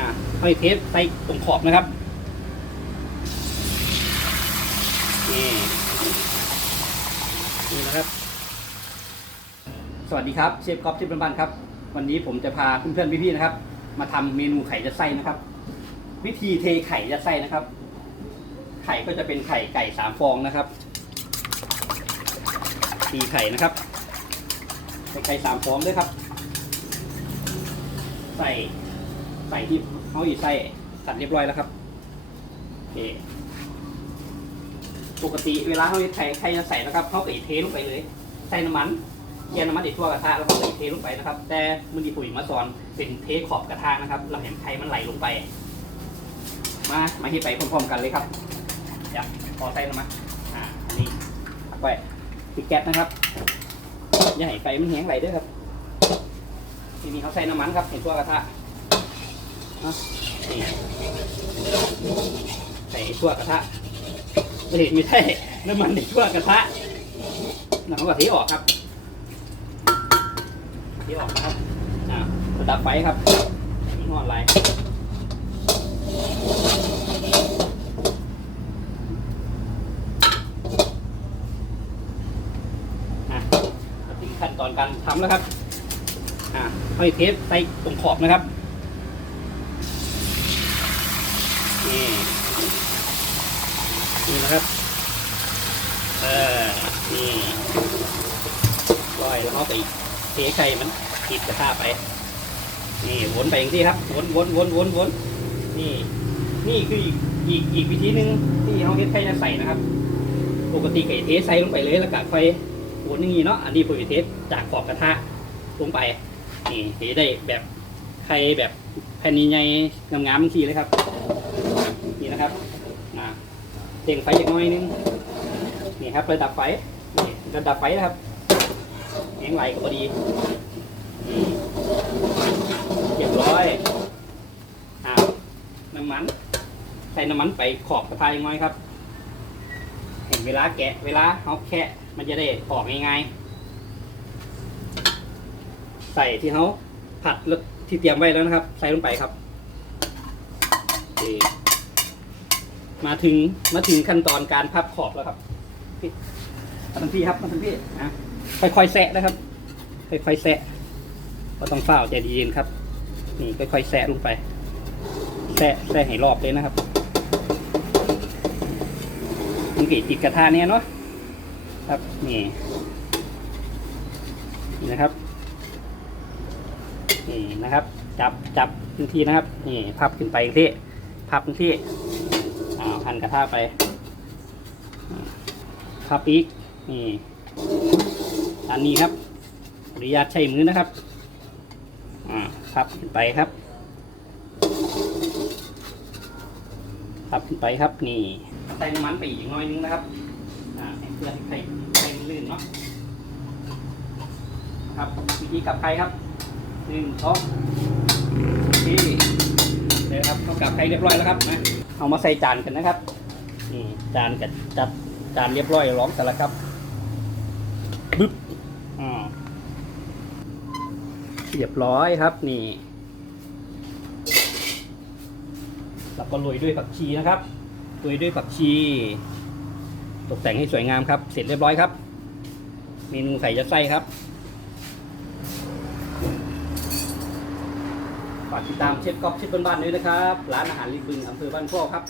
อ่าห้อยเทปใส่ตรงขอบนะครับนี่นี่นะครับ สวัสดีครับเชฟก๊อฟที่บ้านๆครับ วันนี้ผมจะพาเพื่อนๆพี่ๆนะครับ มาทำเมนูไข่ยัดไส้นะครับ วิธีเทไข่ยัดไส้นะครับ ไข่ก็จะเป็นไข่ไก่สามฟองนะครับตีไข่นะครับใส่ไข่สามฟองด้วยครับ ใส่ ใส่ที่เขาอีใส่สัตว์เรียบร้อยแล้วครับโอเคปกติเวลาเขาไข่ไข่จะใส่นะครับเขาก็อีเทลงไปเลย ใส่น้ำมันเยียน้ำมันอีกทั่วกระทะแล้วก็อีเทลงไปนะครับ แต่มือดีปุ๋ยมาสอนเป็นเทขอบกระทะนะครับ เราเห็นไข่มันไหลลงไป มามาที่ไปพร้อมๆกันเลยครับเดี๋ยวพอใส่น้ำมันอ่าอันนี้ไว้ปิดแก๊สนะครับอย่าให้ไฟมันแห้งไหลด้วยครับทีนี้เขาใส่น้ำมันครับเห็นทั่วกระทะ นะนี่ใส่ทั่วกระทะไม่ใช่ไม่ใช่น้ำมันในทั่วกระทะน้ำก็เทออกครับเทออกนะครับอ่าดับไฟครับนี่งอนลน์อะมาถึงขั้นตอนการทำแล้วครับ อ่าห้อยเทปใส่ตรงขอบนะครับ นี่นี่นะครับเออนี่ร้อยแล้วเอาไปเทไข่มันติดกระทะไป นี่วนไปอย่างที่ครับวนวนวนวนวนนี่ นี่คืออีกอีกอีกวิธีหนึ่งที่เขาเทไข่จะใส่นะครับ ปกติไก่เทใส่ลงไปเลยแล้วก็ค่อยวนอย่างนี้เนาะอันนี้ผมเทสจากขอบกระทะลงไปนี่เทได้แบบไข่แบบแผ่นใหญ่ๆงามๆทีเลยครับ นะครับนะเต่งไฟอีกหน่อยนึงนี่ครับเลยดับไฟนี่ระดับไฟนะครับแหงไหลก็พอดีนี่เรียบร้อยอ้าวน้ำมัน ใส่น้ำมันไปขอบกระทะยังไงครับ เห็นเวลาแกะเวลาเขาแคะมันจะได้ออกง่ายๆ ใส่ที่เขาผัดที่เตรียมไว้แล้วนะครับ ใส่ลงไปครับ มาถึงมาถึงขั้นตอนการพับขอบแล้วครับพี่มาทันพี่ครับมาทันพี่นะค่อยๆแซะนะครับ ค่อยๆแซะก็ต้องเฝ้าใจเย็นครับ นี่ค่อยๆแซะลงไปแซะแซะให้รอบเลยนะครับมันกี่ติดกระทะเนี่ยเนาะครับนี่นี่นะครับนี่นะครับ จับจับพื้นที่นะครับ นี่พับขึ้นไปที่พับพื้นที่ พันกระทะไปอ่าพับอีกนี่อันนี้ครับอนุญาตใช้มือนะครับอ่าพับขึ้นไปครับพับขึ้นไปครับนี่ใส่น้ำมันไปอีกน่อยนึงนะครับอ่าเพื่อให้ไข่ไข่ลื่นเนาะครับวิธีกลับไข่ครับหนึ่งสองที่เดี๋ยวครับเขากลับ ไข่เรียบร้อยแล้วครับเอามาใส่จานกันนะครับนี่จานกับจัดจานเรียบร้อยร้องกันแล้วครับบึ๊บอ่าเรียบร้อยครับนี่แล้วก็โรยด้วยผักชีนะครับโรยด้วยผักชี ตกแต่งให้สวยงามครับ เสร็จเรียบร้อยครับ เมนูไข่ยัดไส้ครับ ฝากติดตามเชฟก๊อฟเชฟบ้านๆด้วยนะครับ ร้านอาหารลิบึงอำเภอบ้านพ่อครับ